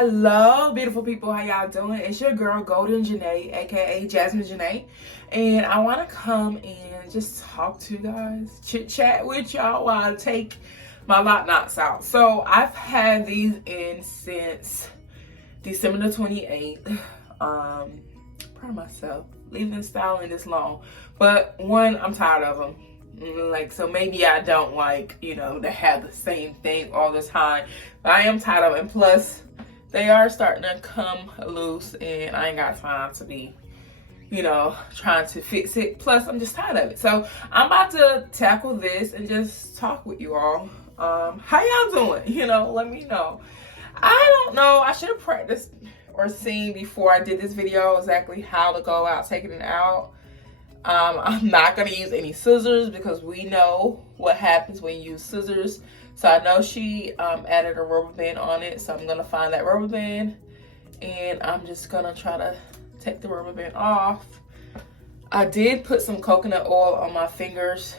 Hello, beautiful people. How y'all doing? It's your girl, Golden Janae, aka Jasmine Janae. And I want to come and just talk to you guys, chit chat with y'all while I take my lot knots out. So I've had these in since December the 28th. Proud of myself, leaving this style in this long. But one, I'm tired of them. So maybe I don't to have the same thing all the time. But I am tired of it. And plus, they are starting to come loose and I ain't got time to be, trying to fix it. Plus, I'm just tired of it. So I'm about to tackle this and just talk with you all. How y'all doing? Let me know. I don't know. I should have practiced or seen before I did this video exactly how to go out taking it out. I'm not going to use any scissors because we know what happens when you use scissors. So I know she added a rubber band on it. So I'm going to find that rubber band. And I'm just going to try to take the rubber band off. I did put some coconut oil on my fingers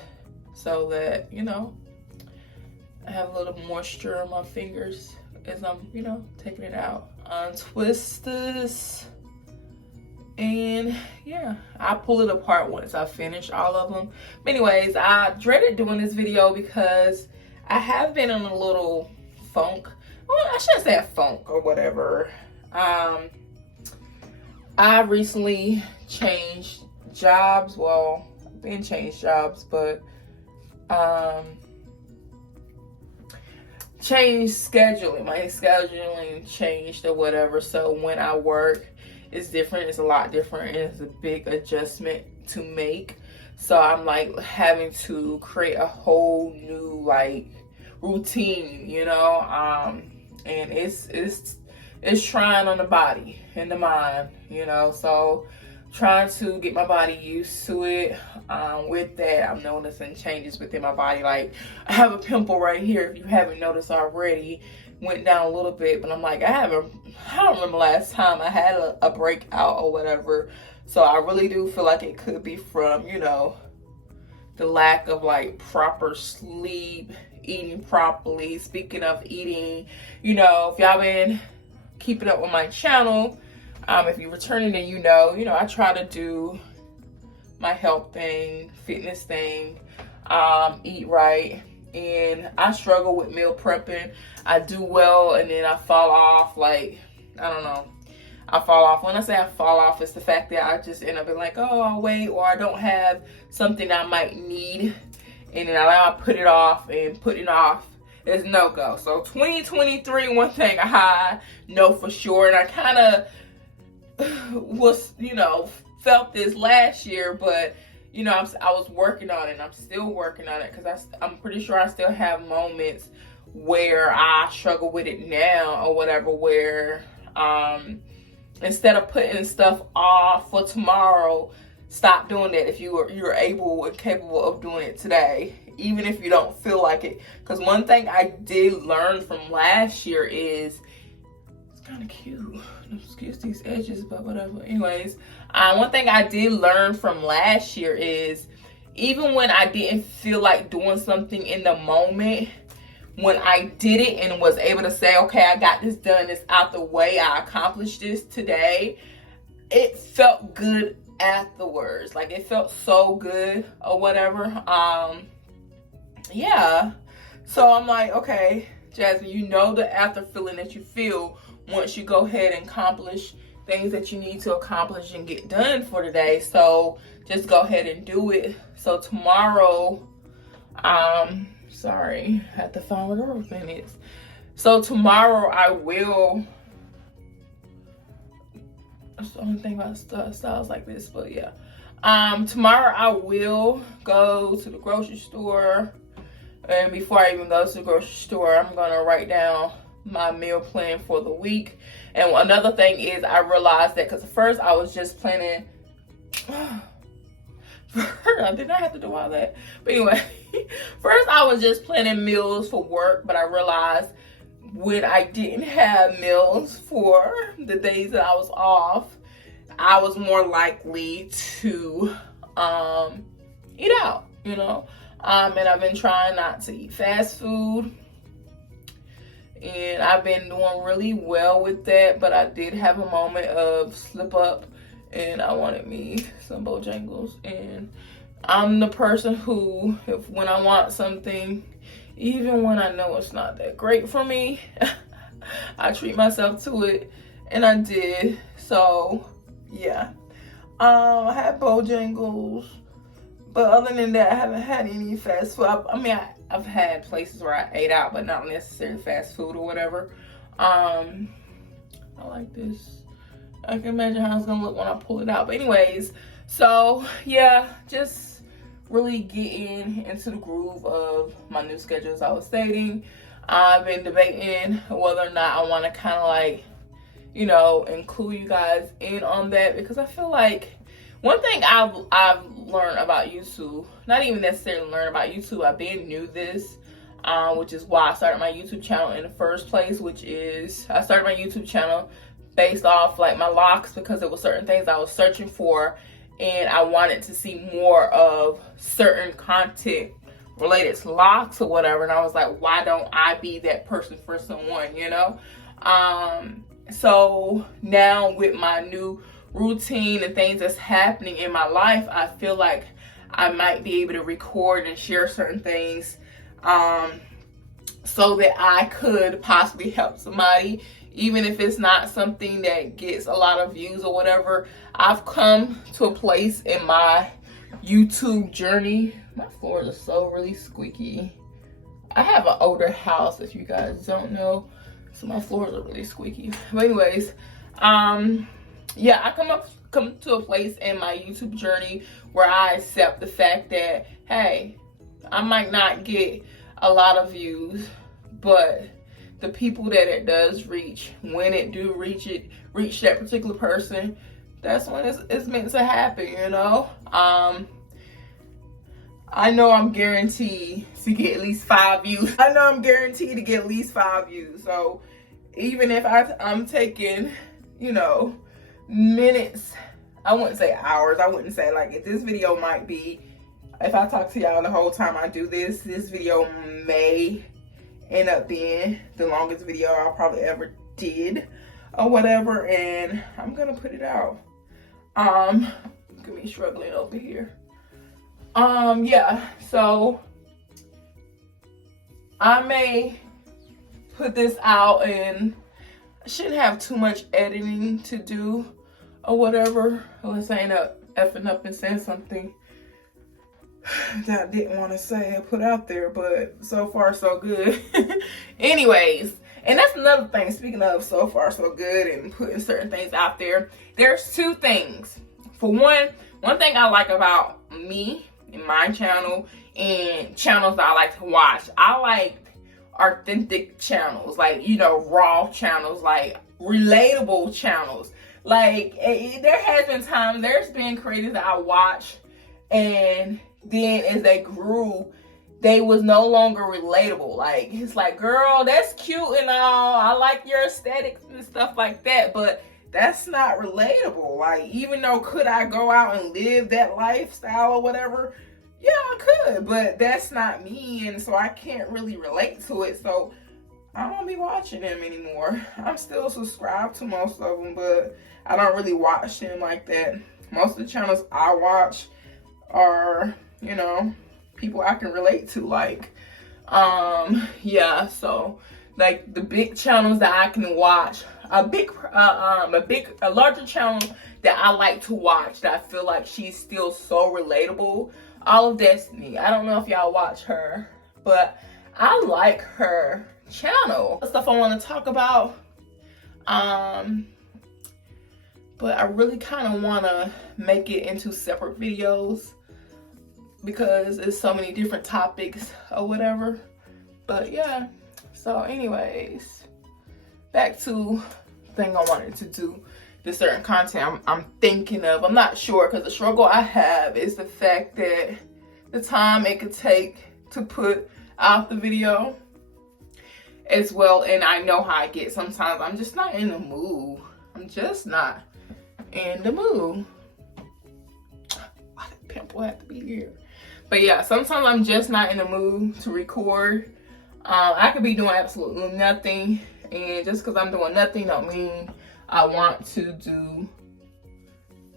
so that, I have a little moisture on my fingers as I'm, taking it out. Untwist this. And yeah, I'll pull it apart once I finish all of them. But anyways, I dreaded doing this video because I have been in a little funk. Well, I shouldn't say a funk or whatever. I recently changed jobs. Well, I've been changed jobs, but changed scheduling. My scheduling changed or whatever. So when I work, it's different. It's a lot different, and it's a big adjustment to make. So I'm having to create a whole new routine, and it's trying on the body and the mind, So trying to get my body used to it. With that, I'm noticing changes within my body. I have a pimple right here. If you haven't noticed already, went down a little bit, but I'm I don't remember last time I had a breakout or whatever. So I really do feel like it could be from, the lack of proper sleep, eating properly. Speaking of eating, if y'all been keeping up with my channel, if you're returning and I try to do my health thing, fitness thing, eat right. And I struggle with meal prepping. I do well and then I fall off. I don't know. I fall off. When I say I fall off, it's the fact that I just end up being oh, I'll wait, or I don't have something I might need. And then I put it off, and putting off is no go. So 2023, one thing I know for sure, and I kind of was, felt this last year, but I was working on it, and I'm still working on it because I'm pretty sure I still have moments where I struggle with it now or whatever, where instead of putting stuff off for tomorrow, stop doing that if you're able and capable of doing it today, even if you don't feel like it. Because one thing I did learn from last year is, it's kind of cute, excuse these edges, but whatever. Anyways, one thing I did learn from last year is, even when I didn't feel like doing something in the moment, when I did it and was able to say, okay, I got this done, it's out the way, I accomplished this today, it felt good afterwards. It felt so good or whatever. Yeah. So I'm okay, Jasmine, the after feeling that you feel once you go ahead and accomplish things that you need to accomplish and get done for the day. So just go ahead and do it. So tomorrow, sorry, I have to find where the rubber band is. So tomorrow I will, that's the only thing about styles like this, but yeah. Tomorrow I will go to the grocery store. And before I even go to the grocery store, I'm going to write down my meal plan for the week. And another thing is, I realized that, because at first I was just planning, I did not have to do all that. But anyway, first I was just planning meals for work, but I realized when I didn't have meals for the days that I was off, I was more likely to eat out, And I've been trying not to eat fast food. and I've been doing really well with that, but I did have a moment of slip up, and I wanted me some Bojangles. And I'm the person who, when I want something, even when I know it's not that great for me, I treat myself to it, and I did. So yeah, I had Bojangles, but other than that, I haven't had any fast food. I've had places where I ate out, but not necessarily fast food or whatever. I like this. I can imagine how it's gonna look when I pull it out. But anyways, so yeah, just really getting into the groove of my new schedule, as I was stating. I've been debating whether or not I want to kind of like, you know, include you guys in on that, because I feel like one thing I've learned about YouTube, not even necessarily learned about YouTube, I've been knew this, which is why I started my YouTube channel in the first place, which is I started my YouTube channel based off like my locks, because there were certain things I was searching for, and I wanted to see more of certain content related to locks or whatever. And I was like, why don't I be that person for someone, you know? So now with my new routine and things that's happening in my life, I feel like I might be able to record and share certain things, so that I could possibly help somebody, even if it's not something that gets a lot of views or whatever. I've come to a place in my YouTube journey. My floors are so really squeaky. I have an older house, if you guys don't know, so my floors are really squeaky. But anyways, yeah, I come to a place in my YouTube journey where I accept the fact that, hey, I might not get a lot of views, but the people that it does reach, when it do reach that particular person, that's when it's meant to happen, you know? I know I'm guaranteed to get at least 5 views. I know I'm guaranteed to get at least 5 views. So even if I'm taking, you know, minutes, I wouldn't say hours, I wouldn't say, like, if this video might be, if I talk to y'all the whole time I do this video may end up being the longest video I probably ever did or whatever, and I'm gonna put it out. Look at me struggling over here. Yeah, so I may put this out, and I shouldn't have too much editing to do or whatever, unless I end up effing up and saying something that I didn't want to say or put out there, but so far so good. Anyways, and that's another thing, speaking of so far so good and putting certain things out there, there's two things. For one thing I like about me and my channel and channels that I like to watch, I like authentic channels, like, you know, raw channels, like relatable channels. Like, there has been times, there's been creators that I watch, and then as they grew, they was no longer relatable. Like, it's like, girl, that's cute and all, I like your aesthetics and stuff like that, but that's not relatable. Like, even though could I go out and live that lifestyle or whatever, yeah, I could, but that's not me, and so I can't really relate to it. So I don't be watching them anymore. I'm still subscribed to most of them, but I don't really watch them like that. Most of the channels I watch are, you know, people I can relate to, like, yeah, so like the big channels that I can watch, a larger channel that I like to watch, that I feel like she's still so relatable, All of Destiny. I don't know if y'all watch her, but I like her channel. Stuff I want to talk about, but I really kind of want to make it into separate videos because there's so many different topics or whatever. But yeah, so anyways, back to the thing I wanted to do, the certain content I'm thinking of. I'm not sure, because the struggle I have is the fact that the time it could take to put out the video as well, and I know how I get sometimes. I'm just not in the mood. I'm just not in the mood. Why did pimple have to be here? But yeah, sometimes I'm just not in the mood to record. I could be doing absolutely nothing, and just because I'm doing nothing don't mean I want to do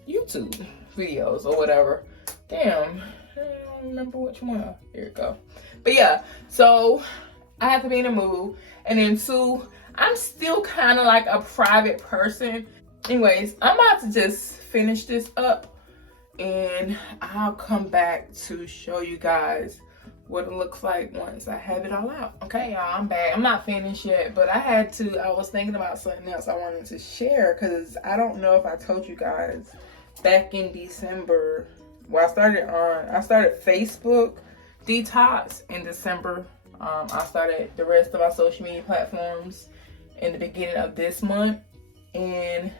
YouTube videos or whatever. Damn, I don't remember which one. Here we go. But yeah, so I have to be in a mood. And then two, I'm still kind of like a private person. Anyways, I'm about to just finish this up, and I'll come back to show you guys what it looks like once I have it all out. Okay, y'all, I'm back. I'm not finished yet, but I was thinking about something else I wanted to share, because I don't know if I told you guys back in December. Well, I started Facebook detox in December. I started the rest of my social media platforms in the beginning of this month. And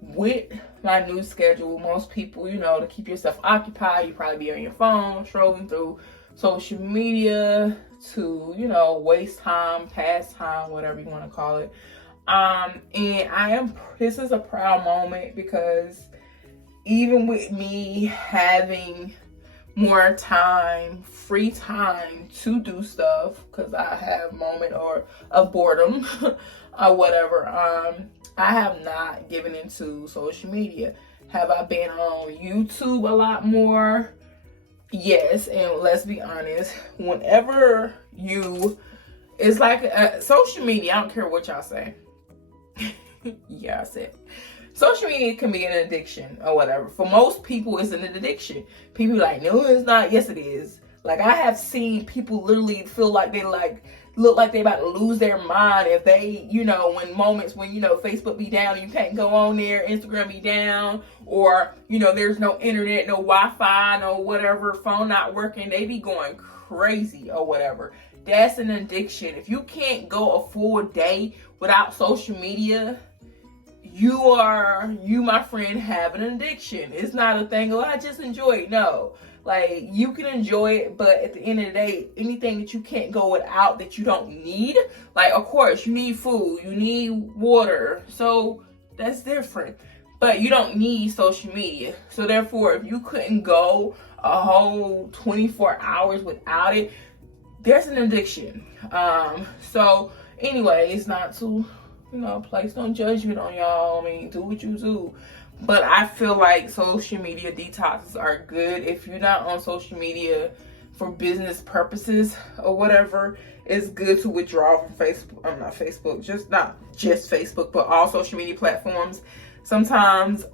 with my new schedule, most people, to keep yourself occupied, you probably be on your phone, strolling through social media to, waste time, pass time, whatever you want to call it. And this is a proud moment, because even with me having more time, free time to do stuff, because I have a moment of boredom or whatever, I have not given into social media. Have I been on YouTube a lot more? Yes, and let's be honest, whenever it's like social media, I don't care what y'all say. Yeah, I said social media can be an addiction or whatever. For most people, it's an addiction. People are like, no, it's not. Yes, it is. Like, I have seen people literally feel like they look like they about to lose their mind if they, when Facebook be down and you can't go on there, Instagram be down, or, there's no internet, no Wi-Fi, no whatever, phone not working, they be going crazy or whatever. That's an addiction. If you can't go a full day without social media, you, my friend, have an addiction. It's not a thing, I just enjoy it. No. Like, you can enjoy it, but at the end of the day, anything that you can't go without that you don't need, like, of course, you need food, you need water, so that's different. But you don't need social media. So therefore, if you couldn't go a whole 24 hours without it, there's an addiction. So anyway, it's not to, place no judgment on y'all. I mean, do what you do. But I feel like social media detoxes are good. If you're not on social media for business purposes or whatever, it's good to withdraw from Facebook. I'm not Facebook, not just Facebook, but all social media platforms. Sometimes,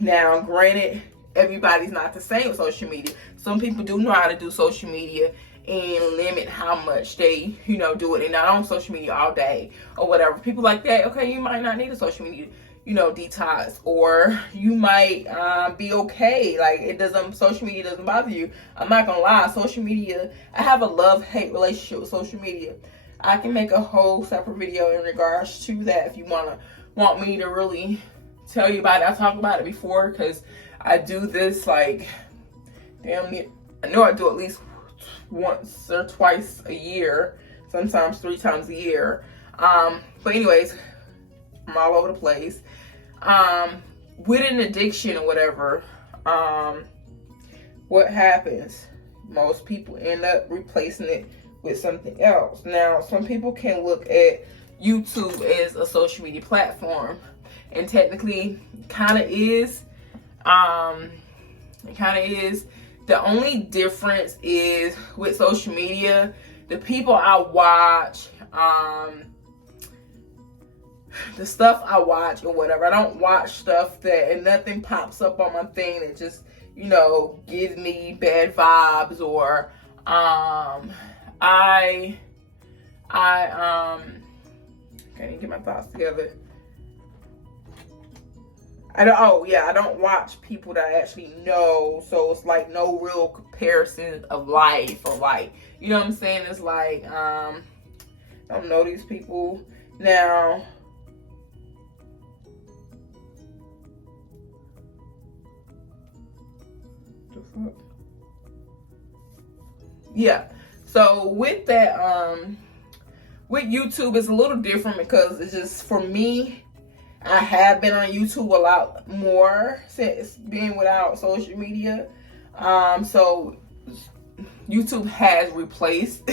now granted, everybody's not the same with social media. Some people do know how to do social media and limit how much they, do it. And not on social media all day or whatever. People like that, okay, you might not need a social media detox, or you might be okay. Like, social media doesn't bother you. I'm not gonna lie, social media, I have a love-hate relationship with social media. I can make a whole separate video in regards to that if you want me to really tell you about it. I talked about it before, because I do this like damn near, I know I do at least once or twice a year, sometimes 3 times a year. But anyways, I'm all over the place. With an addiction or whatever, what happens? Most people end up replacing it with something else. Now, some people can look at YouTube as a social media platform, and technically kind of is. It kind of is. The only difference is with social media, the people I watch, the stuff I watch or whatever, I don't watch stuff and nothing pops up on my thing that just, gives me bad vibes, or, I can't even get my thoughts together. I don't watch people that I actually know, so it's like no real comparison of life, or like, you know what I'm saying? It's like, I don't know these people. Now, yeah, so with that, with YouTube, it's a little different, because it's just, for me, I have been on YouTube a lot more since being without social media. So YouTube has replaced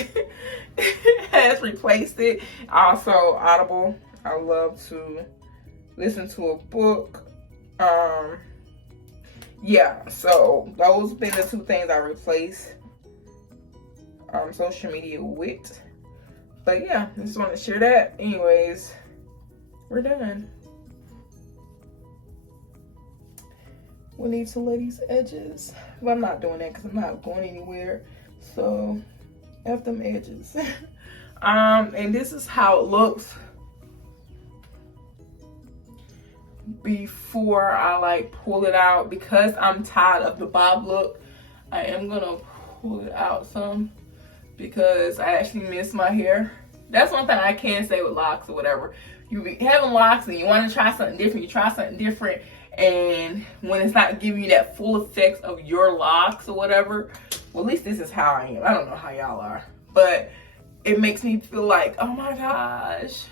it. Also Audible. I love to listen to a book. Yeah, so those been the two things I replaced social media with. But yeah, I just want to share that. Anyways, we're done. We need to lay these edges. But I'm not doing that because I'm not going anywhere. So, F them edges. And this is how it looks before I like pull it out. Because I'm tired of the bob look, I am gonna pull it out some because I actually miss my hair. That's one thing I can say with locks or whatever. You be having locks and you want to try something different, you try something different, and when it's not giving you that full effect of your locks or whatever, well, at least this is how I am. I don't know how y'all are, but it makes me feel like, oh my gosh.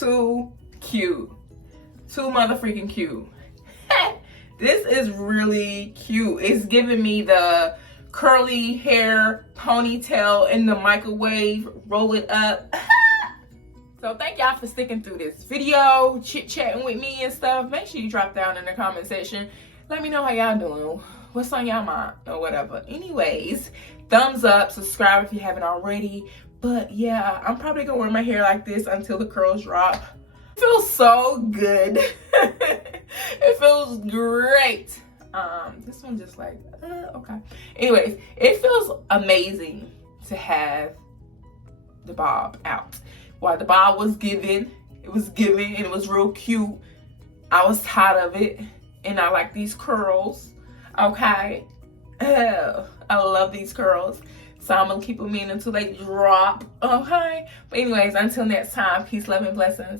Too cute. Too motherfucking cute. This is really cute. It's giving me the curly hair ponytail in the microwave, roll it up. So thank y'all for sticking through this video, chit-chatting with me and stuff. Make sure you drop down in the comment section. Let me know how y'all doing. What's on y'all mind or whatever. Anyways, thumbs up, subscribe if you haven't already. But yeah, I'm probably gonna wear my hair like this until the curls drop. It feels so good. It feels great. This one just like, okay. Anyways, it feels amazing to have the bob out. While the bob was giving, and it was real cute. I was tired of it, and I like these curls. Okay, I love these curls. So I'm gonna keep them in until they drop. Okay. But anyways, until next time, peace, love, and blessings.